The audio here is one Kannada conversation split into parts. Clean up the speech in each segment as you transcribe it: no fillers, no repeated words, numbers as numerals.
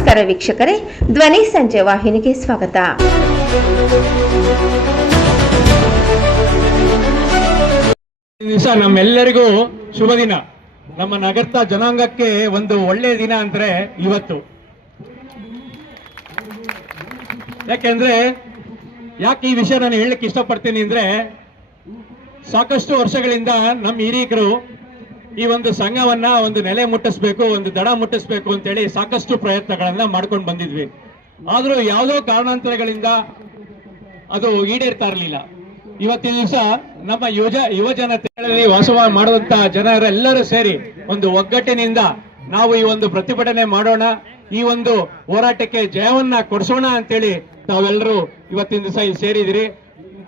ನಮಸ್ಕಾರ ವೀಕ್ಷಕರೇ, ಧ್ವನಿ ಸಂಜೆ ವಾಹಿನಿಗೆ ಸ್ವಾಗತ. ದಿವಸ ನಮ್ಮೆಲ್ಲರಿಗೂ ಶುಭ ದಿನ. ನಮ್ಮ ನಗರದ ಜನಾಂಗಕ್ಕೆ ಒಂದು ಒಳ್ಳೆಯ ದಿನ ಅಂದ್ರೆ ಇವತ್ತು. ಯಾಕೆಂದ್ರೆ ಯಾಕೆ ಈ ವಿಷಯ ನಾನು ಹೇಳಲಿಕ್ಕೆ ಇಷ್ಟಪಡ್ತೀನಿ ಅಂದ್ರೆ, ಸಾಕಷ್ಟು ವರ್ಷಗಳಿಂದ ನಮ್ಮ ಹಿರಿಯರು ಈ ಒಂದು ಸಂಘವನ್ನ ಒಂದು ನೆಲೆ ಮುಟ್ಟಿಸ್ಬೇಕು, ಒಂದು ದಡ ಮುಟ್ಟಿಸ್ಬೇಕು ಅಂತೇಳಿ ಸಾಕಷ್ಟು ಪ್ರಯತ್ನಗಳನ್ನ ಮಾಡ್ಕೊಂಡು ಬಂದಿದ್ವಿ. ಆದ್ರೂ ಯಾವುದೋ ಕಾರಣಾಂತರಗಳಿಂದ ಅದು ಈಡೇರ್ತಾ ಇರಲಿಲ್ಲ. ಇವತ್ತಿನ ದಿವಸ ನಮ್ಮ ಯುವಜನತೆಗಳಲ್ಲಿ ವಾಸ ಮಾಡುವಂತ ಜನರೆಲ್ಲರೂ ಸೇರಿ ಒಂದು ಒಗ್ಗಟ್ಟಿನಿಂದ ನಾವು ಈ ಒಂದು ಪ್ರತಿಭಟನೆ ಮಾಡೋಣ, ಈ ಒಂದು ಹೋರಾಟಕ್ಕೆ ಜಯವನ್ನ ಕೊಡಿಸೋಣ ಅಂತೇಳಿ ತಾವೆಲ್ಲರೂ ಇವತ್ತಿನ ದಿವಸ ಇಲ್ಲಿ ಸೇರಿದಿರಿ.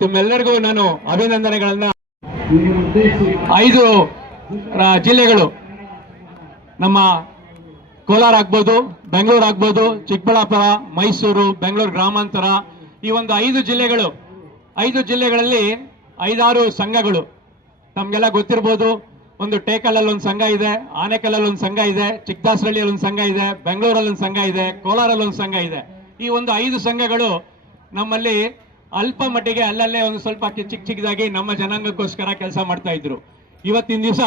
ನಿಮ್ಮೆಲ್ಲರಿಗೂ ನಾನು ಅಭಿನಂದನೆಗಳನ್ನ. 5 ಜಿಲ್ಲೆಗಳು, ನಮ್ಮ ಕೋಲಾರ ಆಗ್ಬೋದು, ಬೆಂಗಳೂರು ಆಗ್ಬೋದು, ಚಿಕ್ಕಬಳ್ಳಾಪುರ, ಮೈಸೂರು, ಬೆಂಗಳೂರು ಗ್ರಾಮಾಂತರ, ಈ ಒಂದು 5 ಜಿಲ್ಲೆಗಳು, 5 ಜಿಲ್ಲೆಗಳಲ್ಲಿ 5-6 ಸಂಘಗಳು ತಮ್ಗೆಲ್ಲ ಗೊತ್ತಿರ್ಬೋದು. ಒಂದು ಟೇಕಲಲ್ಲಿ ಒಂದು ಸಂಘ ಇದೆ, ಆನೆಕಲ್ಲಲ್ಲಿ ಒಂದು ಸಂಘ ಇದೆ, ಚಿಕ್ಕದಾಸರಳ್ಳಿಯಲ್ಲಿ ಒಂದು ಸಂಘ ಇದೆ, ಬೆಂಗಳೂರಲ್ಲಿ ಒಂದು ಸಂಘ ಇದೆ, ಕೋಲಾರಲ್ಲಿ ಒಂದು ಸಂಘ ಇದೆ. ಈ ಒಂದು 5 ಸಂಘಗಳು ನಮ್ಮಲ್ಲಿ ಅಲ್ಪ ಮಟ್ಟಿಗೆ ಅಲ್ಲಲ್ಲೇ ಒಂದು ಸ್ವಲ್ಪ ಚಿಕ್ಕದಾಗಿ ನಮ್ಮ ಜನಾಂಗಕ್ಕೋಸ್ಕರ ಕೆಲಸ ಮಾಡ್ತಾ ಇದ್ರು. ಇವತ್ತಿನ ದಿವಸ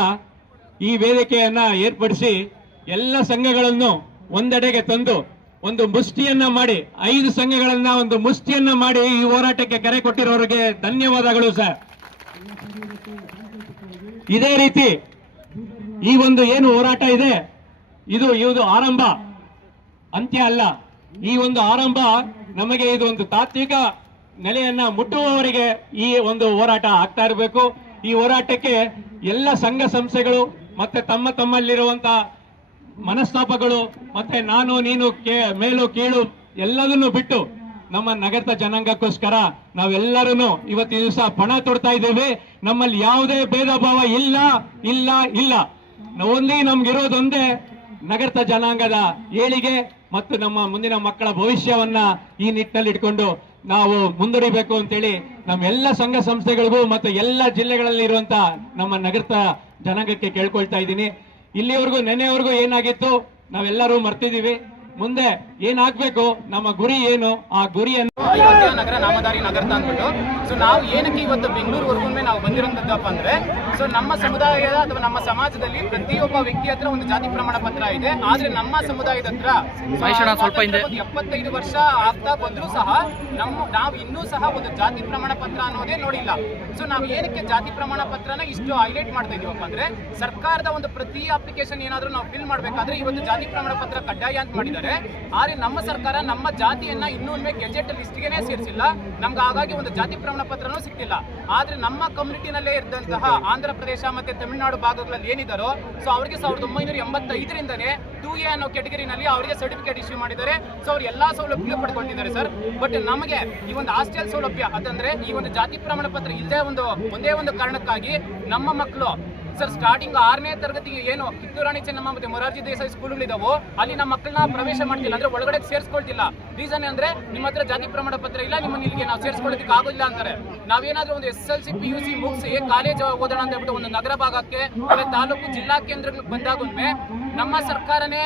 ಈ ವೇದಿಕೆಯನ್ನ ಏರ್ಪಡಿಸಿ ಎಲ್ಲ ಸಂಘಗಳನ್ನು ಒಂದೆಡೆಗೆ ತಂದು ಒಂದು ಮುಷ್ಟಿಯನ್ನ ಮಾಡಿ, 5 ಸಂಘಗಳನ್ನ ಒಂದು ಮುಷ್ಟಿಯನ್ನ ಮಾಡಿ ಈ ಹೋರಾಟಕ್ಕೆ ಕರೆ ಕೊಟ್ಟಿರೋರಿಗೆ ಧನ್ಯವಾದಗಳು ಸರ್. ಇದೇ ರೀತಿ ಈ ಒಂದು ಏನು ಹೋರಾಟ ಇದೆ, ಇದು ಆರಂಭ, ಅಂತ್ಯ ಅಲ್ಲ. ಈ ಒಂದು ಆರಂಭ ನಮಗೆ ಇದು ಒಂದು ತಾತ್ವಿಕ ನೆಲೆಯನ್ನ ಮುಟ್ಟುವವರೆಗೆ ಈ ಒಂದು ಹೋರಾಟ ಆಗ್ತಾ ಇರಬೇಕು. ಈ ಹೋರಾಟಕ್ಕೆ ಎಲ್ಲ ಸಂಘ ಸಂಸ್ಥೆಗಳು ಮತ್ತೆ ತಮ್ಮಲ್ಲಿರುವಂತ ಮನಸ್ತಾಪಗಳು ಮತ್ತೆ ನಾನು ನೀನು ಮೇಲು ಕೀಳು ಎಲ್ಲದನ್ನು ಬಿಟ್ಟು ನಮ್ಮ ನಗರದ ಜನಾಂಗಕ್ಕೋಸ್ಕರ ನಾವೆಲ್ಲರೂ ಇವತ್ತಿನ ದಿವಸ ಪಣ ತೊಡ್ತಾ ಇದ್ದೇವೆ. ನಮ್ಮಲ್ಲಿ ಯಾವುದೇ ಭೇದ ಭಾವ ಇಲ್ಲ ಇಲ್ಲ ಇಲ್ಲ. ನಮ್ಗಿರೋದೊಂದೇ ನಗರದ ಜನಾಂಗದ ಏಳಿಗೆ ಮತ್ತು ನಮ್ಮ ಮುಂದಿನ ಮಕ್ಕಳ ಭವಿಷ್ಯವನ್ನ ಈ ನಿಟ್ಟಿನಲ್ಲಿ ಇಟ್ಕೊಂಡು ನಾವು ಮುಂದುವರಿಬೇಕು ಅಂತೇಳಿ ನಮ್ಮೆಲ್ಲ ಸಂಘ ಸಂಸ್ಥೆಗಳಿಗೂ ಮತ್ತು ಎಲ್ಲ ಜಿಲ್ಲೆಗಳಲ್ಲಿ ಇರುವಂತ ನಮ್ಮ ನಗರದ ಜನಾಂಗಕ್ಕೆ ಕೇಳ್ಕೊಳ್ತಾ ಇದ್ದೀನಿ. ಇಲ್ಲಿವರೆಗೂ ನೆನೆಯವರೆಗೂ ಏನಾಗಿತ್ತು ನಾವೆಲ್ಲರೂ ಮರ್ತಿದೀವಿ. ಮುಂದೆ ಏನಾಗ್ಬೇಕು, ನಮ್ಮ ಗುರಿ ಏನು, ಆ ಗುರಿಯನ್ನು ಅಯೋಧ್ಯ ನಗರ ನಾಮಧಾರಿ ನಗರ ಅಂದ್ಬಿಟ್ಟು ನಾವು ಏನಕ್ಕೆ ಇವತ್ತು ಬೆಂಗಳೂರುವರೆಗೂ ನಾವು ಬಂದಿರೋಂಥದ್ದಪ್ಪ ಅಂದ್ರೆ, ನಮ್ಮ ಸಮುದಾಯದ ಅಥವಾ ನಮ್ಮ ಸಮಾಜದಲ್ಲಿ ಪ್ರತಿಯೊಬ್ಬ ವ್ಯಕ್ತಿ ಹತ್ರ ಒಂದು ಜಾತಿ ಪ್ರಮಾಣ ಪತ್ರ ಇದೆ. ಆದ್ರೆ ನಮ್ಮ ಸಮುದಾಯದ ಹತ್ರ 75 ವರ್ಷ ಆಗ್ತಾ ಬಂದ್ರೂ ಸಹ ನಾವು ಇನ್ನೂ ಸಹ ಒಂದು ಜಾತಿ ಪ್ರಮಾಣ ಪತ್ರ ಅನ್ನೋದೇ ನೋಡಿಲ್ಲ. ನಾವು ಏನಕ್ಕೆ ಜಾತಿ ಪ್ರಮಾಣ ಪತ್ರನ ಇಷ್ಟು ಹೈಲೈಟ್ ಮಾಡ್ತಾ ಇದೀವಪ್ಪ ಅಂದ್ರೆ, ಸರ್ಕಾರದ ಒಂದು ಪ್ರತಿ ಅಪ್ಲಿಕೇಶನ್ ಏನಾದ್ರೂ ನಾವು ಫಿಲ್ ಮಾಡ್ಬೇಕಾದ್ರೆ ಇವತ್ತು ಜಾತಿ ಪ್ರಮಾಣ ಪತ್ರ ಕಡ್ಡಾಯ ಅಂತ ಮಾಡಿದ್ದಾರೆ. ಆದ್ರೆ ನಮ್ಮ ಸರ್ಕಾರ ನಮ್ಮ ಜಾತಿಯನ್ನ ಇನ್ನೂ ಗೆಜೆಟ್ ಲಿಸ್ಟ್ಗೆನೇ ಸೇರಿಸಿಲ್ಲ. ನಮ್ಗೆ ಹಾಗಾಗಿ ಒಂದು ಜಾತಿ ಪ್ರಮಾಣ ಪತ್ರನೂ ಸಿಕ್ತಿಲ್ಲ. ಆದ್ರೆ ನಮ್ಮ ಕಮ್ಯುನಿಟಿನಲ್ಲೇ ಇದ್ದಂತಹ ಆಂಧ್ರ ಪ್ರದೇಶ ಮತ್ತೆ ತಮಿಳುನಾಡು ಭಾಗಗಳಲ್ಲಿ ಏನಿದಾರೋ ಅವರಿಗೆ 1985ರಿಂದನೇ 2A ಅನ್ನೋ ಕ್ಯಾಟಗರಿನಲ್ಲಿ ಅವರಿಗೆ ಸರ್ಟಿಫಿಕೇಟ್ ಇಶ್ಯೂ ಮಾಡಿದ್ದಾರೆ. ಅವ್ರು ಎಲ್ಲಾ ಸೌಲಭ್ಯ ಪಡ್ಕೊಂಡಿದ್ದಾರೆ ಸರ್. ಬಟ್ ನಮಗೆ ಈ ಒಂದು ಹಾಸ್ಟೆಲ್ ಸೌಲಭ್ಯ ಅದಂದ್ರೆ ಈ ಒಂದು ಜಾತಿ ಪ್ರಮಾಣ ಪತ್ರ ಇಲ್ಲದೆ ಒಂದೇ ಒಂದು ಕಾರಣಕ್ಕಾಗಿ ನಮ್ಮ ಮಕ್ಕಳು ಸರ್ ಸ್ಟಾರ್ಟಿಂಗ್ 6ನೇ ತರಗತಿಗೆ ಏನು ಕಿತ್ತೂರಾಣಿ ಚೆನ್ನಮ್ಮ ಮತ್ತೆ ಮೊರಾರ್ಜಿ ದೇಸಾಯಿ ಸ್ಕೂಲ್ಗಳಿದಾವೋ ಅಲ್ಲಿ ನಮ್ಮ ಮಕ್ಕಳನ್ನ ಪ್ರವೇಶ ಮಾಡ್ತಿಲ್ಲ, ಅಂದ್ರೆ ಒಳಗಡೆ ಸೇರಿಸ್ಕೊಳ್ತಿಲ್ಲ. ರೀಸನ್ ಅಂದ್ರೆ ನಿಮ್ಮ ಹತ್ರ ಜಾತಿ ಪ್ರಮಾಣ ಪತ್ರ ಇಲ್ಲ, ನಿಮ್ಮನ್ನ ಇಲ್ಲಿಗೆ ನಾವು ಸೇರಿಸ್ಕೊಳ್ಳೋದಕ್ಕೆ ಆಗೋದಿಲ್ಲ ಅಂತಾರೆ. ನಾವೇನಾದ್ರೂ ಒಂದು SSLC PUC ಮುಗಿಸಿ ಕಾಲೇಜ್ ಓದೋಣ ಅಂತ ಹೇಳ್ಬಿಟ್ಟು ಒಂದು ನಗರ ಭಾಗಕ್ಕೆ ತಾಲೂಕು ಜಿಲ್ಲಾ ಕೇಂದ್ರಗಳಿಗೆ ಬಂದಾಗೊಮ್ಮೆ ನಮ್ಮ ಸರ್ಕಾರನೇ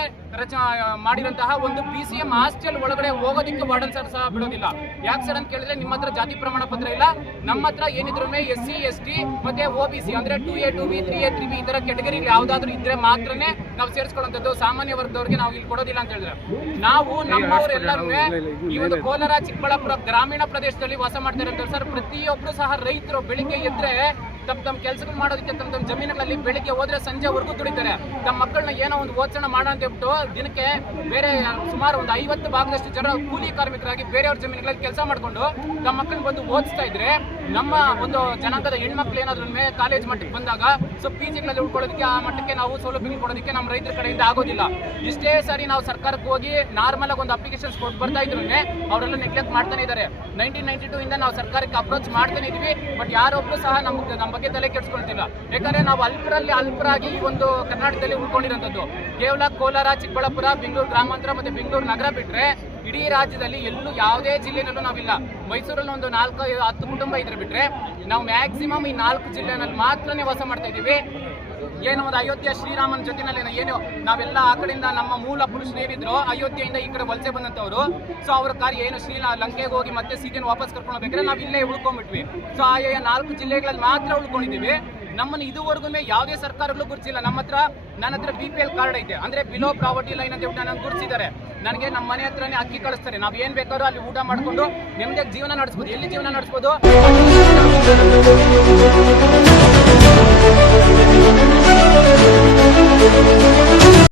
ಮಾಡಿರಂತಹ ಒಂದು PCM ಹಾಸ್ಟೆಲ್ ಒಳಗಡೆ ಹೋಗೋದಕ್ಕೆ ವಾರ್ಡನ್ ಸರ್ ಸಹ ಬಿಡೋದಿಲ್ಲ. ಯಾಕೆ ಸರ್ ಅಂತ ಕೇಳಿದ್ರೆ, ನಿಮ್ಮ ಹತ್ರ ಜಾತಿ ಪ್ರಮಾಣ ಪತ್ರ ಇಲ್ಲ, ನಮ್ಮ ಹತ್ರ ಏನಿದ್ರು SC ST ಮತ್ತೆ OBC ಅಂದ್ರೆ 2A 2B 3A 3B ಈ ತರ ಕೆಟಗರಿ ಯಾವ್ದಾದ್ರು ಇದ್ರೆ ಮಾತ್ರನೇ ನಾವು ಸೇರಿಸ್ಕೊಳ್ಳುವಂಥದ್ದು. ಸಾಮಾನ್ಯ ವರ್ಗದವ್ರಿಗೆ ನಾವು ಇಲ್ಲಿ ಕೊಡೋದಿಲ್ಲ ಅಂತ ಹೇಳಿದ್ರೆ, ನಾವು ನಮ್ಮವರೆಲ್ಲರೂ ಈ ಒಂದು ಕೋಲಾರ ಚಿಕ್ಕಬಳ್ಳಾಪುರ ಗ್ರಾಮೀಣ ಪ್ರದೇಶದಲ್ಲಿ ವಾಸ ಮಾಡ್ತಾರೆ ಸರ್. ಪ್ರತಿಯೊಬ್ರು ಸಹ ರೈತರು ಬೆಳಿಗ್ಗೆ ಎದ್ರೆ ತಮ್ಮ ಕೆಲಸಗಳು ಮಾಡೋದಕ್ಕೆ ತಮ್ಮ ಜಮೀನುಗಳಲ್ಲಿ ಬೆಳಿಗ್ಗೆ ಹೋದ್ರೆ ಸಂಜೆವರೆಗೂ ದುಡಿತಾರೆ. ತಮ್ಮ ಮಕ್ಕಳನ್ನ ಏನೋ ಒಂದು ಓದಿಸೋಣ ಮಾಡೋಣ ಅಂತ ಹೇಳ್ಬಿಟ್ಟು ದಿನಕ್ಕೆ ಬೇರೆ ಸುಮಾರು ಒಂದು 50 ಭಾಗದಷ್ಟು ಜನ ಕೂಲಿ ಕಾರ್ಮಿಕರಾಗಿ ಬೇರೆಯವ್ರ ಜಮೀನುಗಳಲ್ಲಿ ಕೆಲಸ ಮಾಡ್ಕೊಂಡು ತಮ್ಮ ಮಕ್ಕಳನ್ನ ಬಂದು ಓದಿಸ್ತಾ ಇದ್ರೆ, ನಮ್ಮ ಒಂದು ಜನಾಂಗದ ಹೆಣ್ಮಕ್ಳು ಏನಾದ್ರೂ ಕಾಲೇಜ್ ಮಟ್ಟಕ್ಕೆ ಬಂದಾಗ PGಗಳಲ್ಲಿ ಉಳ್ಕೊಳ್ಳೋದಕ್ಕೆ ಆ ಮಟ್ಟಕ್ಕೆ ನಾವು ಸೌಲಭ್ಯ ಕೊಡೋದಕ್ಕೆ ನಮ್ಮ ರೈತರ ಕಡೆಯಿಂದ ಆಗೋದಿಲ್ಲ. ಇಷ್ಟೇ ಸಾರಿ ನಾವು ಸರ್ಕಾರಕ್ಕೆ ಹೋಗಿ ನಾರ್ಮಲ್ ಆಗಿ ಒಂದು ಅಪ್ಲಿಕೇಶನ್ಸ್ ಕೊಟ್ಟು ಬರ್ತಾ ಇದ್ರು ಅವರೆಲ್ಲ ನೆಗ್ಲೆಕ್ಟ್ ಮಾಡ್ತಾನೆ ಇದ್ದಾರೆ. 1992 ಇಂದ ನಾವು ಸರ್ಕಾರಕ್ಕೆ ಅಪ್ರೋಚ್ ಮಾಡ್ತಾನೆ ಇದೀವಿ. ಬಟ್ ಯಾರೊಬ್ರು ಸಹ ನಮ್ಮ ಬಗ್ಗೆ ತಲೆ ಕೆಡಿಸ್ಕೊಳ್ತಿಲ್ಲ. ಯಾಕಂದ್ರೆ ನಾವು ಅಲ್ಪರಾಗಿ ಈ ಒಂದು ಕರ್ನಾಟಕದಲ್ಲಿ ಉಳ್ಕೊಂಡಿರೋಂಥದ್ದು ಕೇವಲ ಕೋಲಾರ, ಚಿಕ್ಕಬಳ್ಳಾಪುರ, ಬೆಂಗಳೂರು ಗ್ರಾಮಾಂತರ ಮತ್ತೆ ಬೆಂಗಳೂರು ನಗರ ಬಿಟ್ರೆ ಇಡೀ ರಾಜ್ಯದಲ್ಲಿ ಎಲ್ಲೂ ಯಾವುದೇ ಜಿಲ್ಲೆನಲ್ಲೂ ನಾವಿಲ್ಲ. ಮೈಸೂರಲ್ಲಿ ಒಂದು 4-10 ಕುಟುಂಬ ಇದ್ರೆ ಬಿಟ್ರೆ ನಾವು ಮ್ಯಾಕ್ಸಿಮಮ್ ಈ 4 ಜಿಲ್ಲೆನಲ್ಲಿ ಮಾತ್ರನೇ ವಾಸ ಮಾಡ್ತಾ ಇದ್ದೀವಿ. ಏನು ಒಂದು ಅಯೋಧ್ಯೆ ಶ್ರೀರಾಮನ ಜೊತೆನಲ್ಲಿ ಏನು ನಾವೆಲ್ಲ ಆ ಕಡೆಯಿಂದ ನಮ್ಮ ಮೂಲ ಪುರುಷರು ಏನಿದ್ರು ಅಯೋಧ್ಯೆಯಿಂದ ಈ ಕಡೆ ವಲಸೆ ಬಂದಂತವ್ರು. ಸೊ ಅವ್ರ ಕಾರ್ಯ ಏನು ಲಂಕೆಗೆ ಹೋಗಿ ಮತ್ತೆ ಸೀತೆಯನ್ನು ವಾಪಸ್ ಕರ್ಕೊಂಡು ಹೋಗ್ಬೇಕಾದ್ರೆ ನಾವು ಇಲ್ಲೇ ಉಳ್ಕೊಂಡ್ಬಿಟ್ವಿ. ಸೊ ಆ 4 ಜಿಲ್ಲೆಗಳಲ್ಲಿ ಮಾತ್ರ ಉಳ್ಕೊಂಡಿದ್ದೀವಿ. ನಮ್ಮನ್ನು ಇದುವರೆಗೂ ಯಾವುದೇ ಸರ್ಕಾರಗಳು ಗುರುತಿಸಿಲ್ಲ. ನನ್ನ ಹತ್ರ BPL ಕಾರ್ಡ್ ಐತೆ, ಅಂದ್ರೆ ಬಿಲೋ ಪ್ರಾವರ್ಟಿ ಲೈನ್ ಅಂತ ಹೇಳ್ಬಿಟ್ಟು ನನಗೆ ಗುರುತಿಸಿದ್ದಾರೆ. ನನಗೆ ನಮ್ಮ ಮನೆ ಹತ್ರನೇ ಅಕ್ಕಿ ಕಳಿಸ್ತಾರೆ. ನಾವು ಏನ್ ಬೇಕಾದ್ರೂ ಅಲ್ಲಿ ಊಟ ಮಾಡ್ಕೊಂಡು ನೆಮ್ಮದಿಯಾಗಿ ಜೀವನ ನಡೆಸ್ಬೋದು. ಎಲ್ಲಿ ಜೀವನ ನಡೆಸ್ಬೋದು?